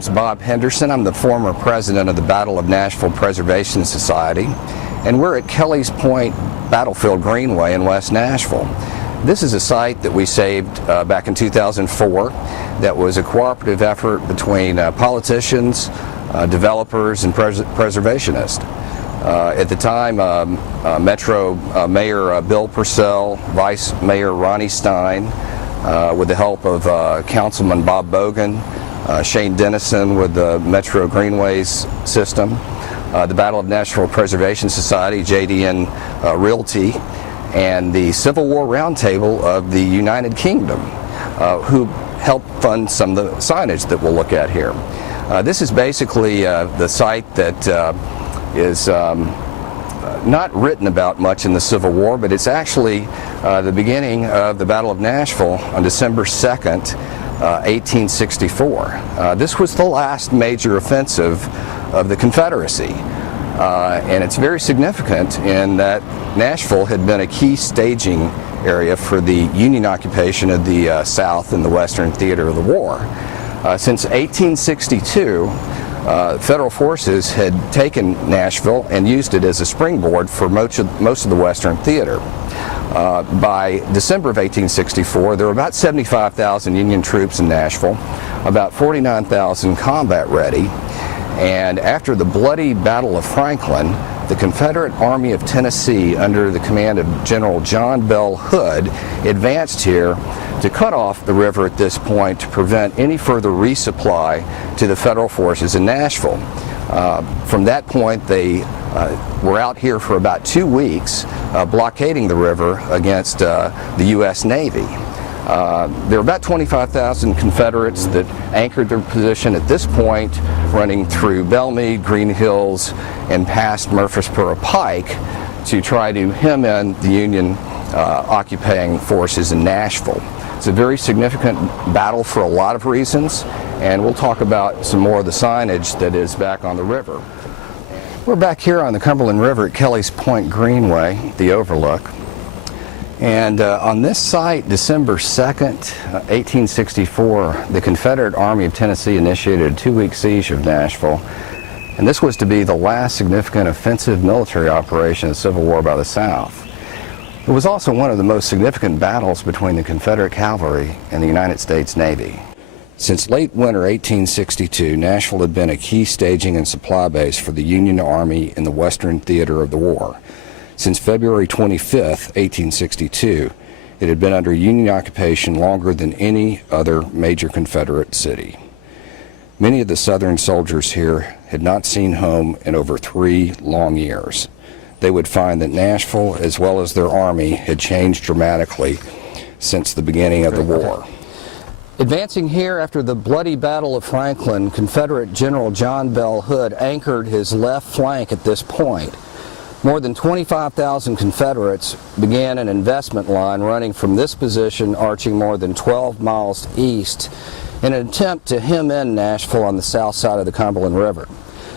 name's Bob Henderson. I'm the former president of the Battle of Nashville Preservation Society, and we're at Kelley's Point Battlefield Greenway in West Nashville. This is a site that we saved back in 2004 that was a cooperative effort between politicians, developers, and preservationists. At the time, Metro Mayor Bill Purcell, Vice Mayor Ronnie Stein, with the help of Councilman Bob Bogan, Shane Dennison with the Metro Greenways system, the Battle of Nashville Preservation Society, JDN Realty, and the Civil War Roundtable of the United Kingdom, who helped fund some of the signage that we'll look at here. This is basically the site that is not written about much in the Civil War, but it's actually the beginning of the Battle of Nashville on December 2nd, 1864. This was the last major offensive of the Confederacy, and it's very significant in that Nashville had been a key staging area for the Union occupation of the South in the Western theater of the war. Since 1862, federal forces had taken Nashville and used it as a springboard for most of the Western theater. By December of 1864, there were about 75,000 Union troops in Nashville, about 49,000 combat ready, and after the bloody Battle of Franklin, the Confederate Army of Tennessee, under the command of General John Bell Hood, advanced here to cut off the river at this point to prevent any further resupply to the federal forces in Nashville. From that point, they were out here for about 2 weeks blockading the river against the U.S. Navy. There were about 25,000 Confederates that anchored their position at this point, running through Belmead, Green Hills, and past Murfreesboro Pike to try to hem in the Union occupying forces in Nashville. It's a very significant battle for a lot of reasons, and we'll talk about some more of the signage that is back on the river. We're back here on the Cumberland River at Kelley's Point Greenway, the overlook. And on this site, December 2nd, 1864, the Confederate Army of Tennessee initiated a 2-week siege of Nashville. And this was to be the last significant offensive military operation in the Civil War by the South. It was also one of the most significant battles between the Confederate cavalry and the United States Navy. Since late winter 1862, Nashville had been a key staging and supply base for the Union Army in the Western theater of the war. Since February 25th, 1862, it had been under Union occupation longer than any other major Confederate city. Many of the Southern soldiers here had not seen home in over 3 long years. They would find that Nashville, as well as their army, had changed dramatically since the beginning of the war. Advancing here after the bloody Battle of Franklin, Confederate General John Bell Hood anchored his left flank at this point. More than 25,000 Confederates began an investment line running from this position, arching more than 12 miles east, in an attempt to hem in Nashville on the south side of the Cumberland River.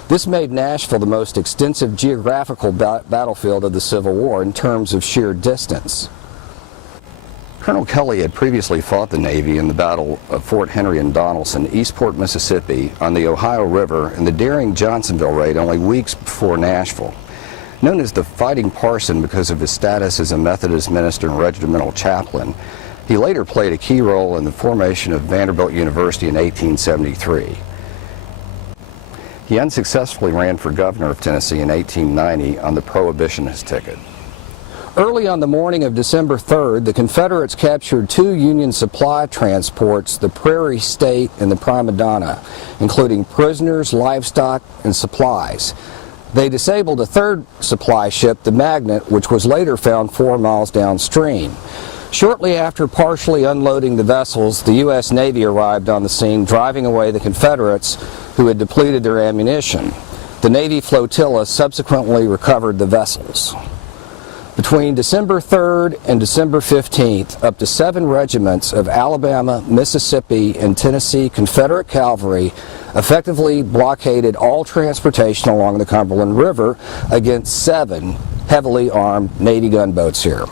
This made Nashville the most extensive geographical battlefield of the Civil War in terms of sheer distance. Colonel Kelley had previously fought the Navy in the Battle of Fort Henry and Donelson, Eastport, Mississippi, on the Ohio River in the daring Johnsonville raid only weeks before Nashville. Known as the Fighting Parson because of his status as a Methodist minister and regimental chaplain, he later played a key role in the formation of Vanderbilt University in 1873. He unsuccessfully ran for governor of Tennessee in 1890 on the Prohibitionist ticket. Early on the morning of December 3rd, the Confederates captured 2 Union supply transports, the Prairie State and the Prima Donna, including prisoners, livestock, and supplies. They disabled a 3rd supply ship, the Magnet, which was later found 4 miles downstream. Shortly after partially unloading the vessels, the U.S. Navy arrived on the scene, driving away the Confederates who had depleted their ammunition. The Navy flotilla subsequently recovered the vessels. Between December 3rd and December 15th, up to 7 regiments of Alabama, Mississippi, and Tennessee Confederate cavalry effectively blockaded all transportation along the Cumberland River against 7 heavily armed Navy gunboats here.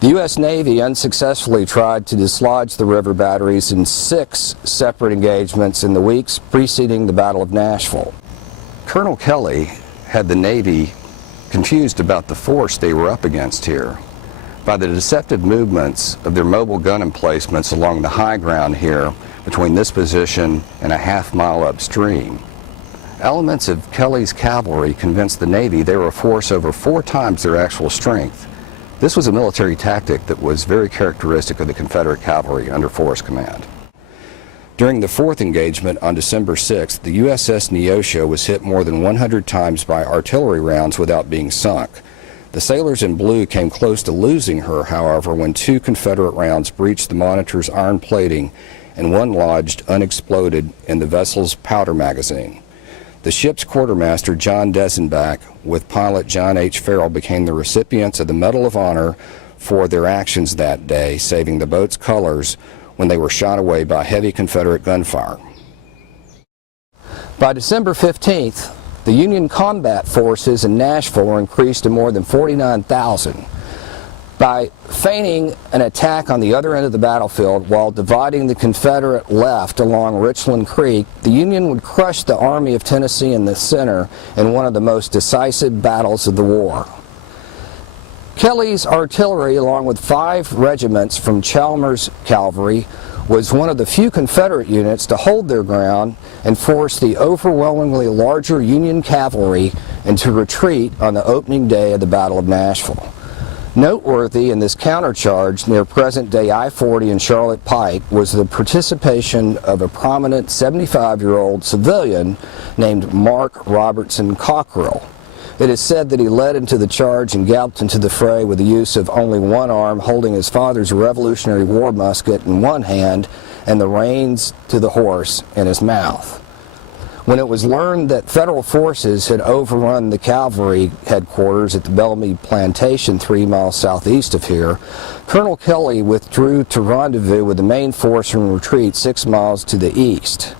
The U.S. Navy unsuccessfully tried to dislodge the river batteries in 6 separate engagements in the weeks preceding the Battle of Nashville. Colonel Kelley had the Navy confused about the force they were up against here by the deceptive movements of their mobile gun emplacements along the high ground here between this position and a half-mile upstream. Elements of Kelley's cavalry convinced the Navy they were a force over 4 times their actual strength. This was a military tactic that was very characteristic of the Confederate cavalry under Forrest command. During the 4th engagement on December 6th, the USS Neosho was hit more than 100 times by artillery rounds without being sunk. The sailors in blue came close to losing her, however, when 2 Confederate rounds breached the Monitor's iron plating and one lodged unexploded in the vessel's powder magazine. The ship's quartermaster, John Desenbach, with pilot John H. Farrell, became the recipients of the Medal of Honor for their actions that day, saving the boat's colors when they were shot away by heavy Confederate gunfire. By December 15th, the Union combat forces in Nashville were increased to more than 49,000. By feigning an attack on the other end of the battlefield while dividing the Confederate left along Richland Creek, the Union would crush the Army of Tennessee in the center in one of the most decisive battles of the war. Kelley's artillery, along with 5 regiments from Chalmers Cavalry, was one of the few Confederate units to hold their ground and force the overwhelmingly larger Union cavalry into retreat on the opening day of the Battle of Nashville. Noteworthy in this countercharge near present-day I-40 and Charlotte Pike was the participation of a prominent 75-year-old civilian named Mark Robertson Cockrell. It is said that he led into the charge and galloped into the fray with the use of only one arm, holding his father's Revolutionary War musket in one hand and the reins to the horse in his mouth. When it was learned that Federal forces had overrun the cavalry headquarters at the Bellamy Plantation 3 miles southeast of here, Colonel Kelley withdrew to rendezvous with the main force in retreat 6 miles to the east.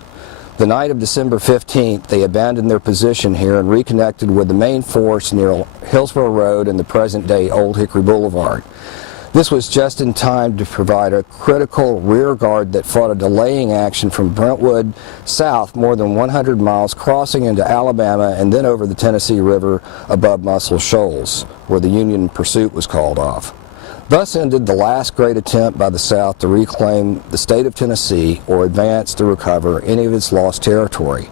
The night of December 15th, they abandoned their position here and reconnected with the main force near Hillsborough Road and the present-day Old Hickory Boulevard. This was just in time to provide a critical rear guard that fought a delaying action from Brentwood south more than 100 miles, crossing into Alabama and then over the Tennessee River above Muscle Shoals, where the Union pursuit was called off. Thus ended the last great attempt by the South to reclaim the state of Tennessee or advance to recover any of its lost territory.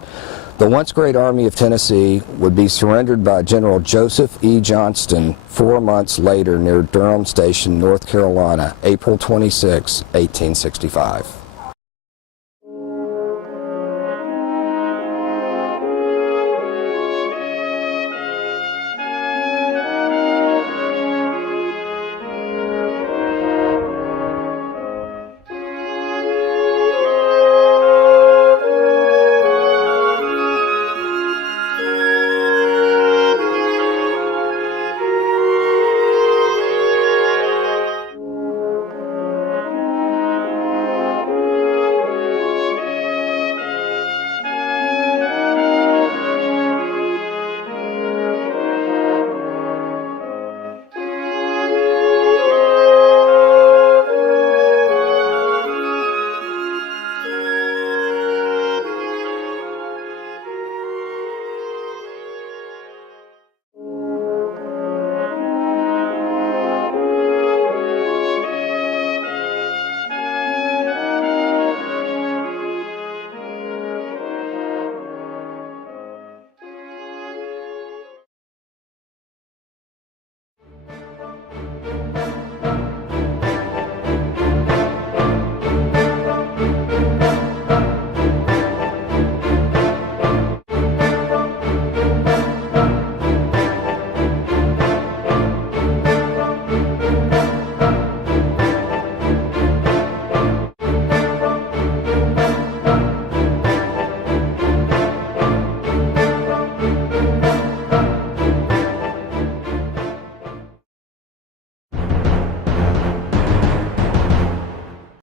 The once great Army of Tennessee would be surrendered by General Joseph E. Johnston 4 months later near Durham Station, North Carolina, April 26, 1865.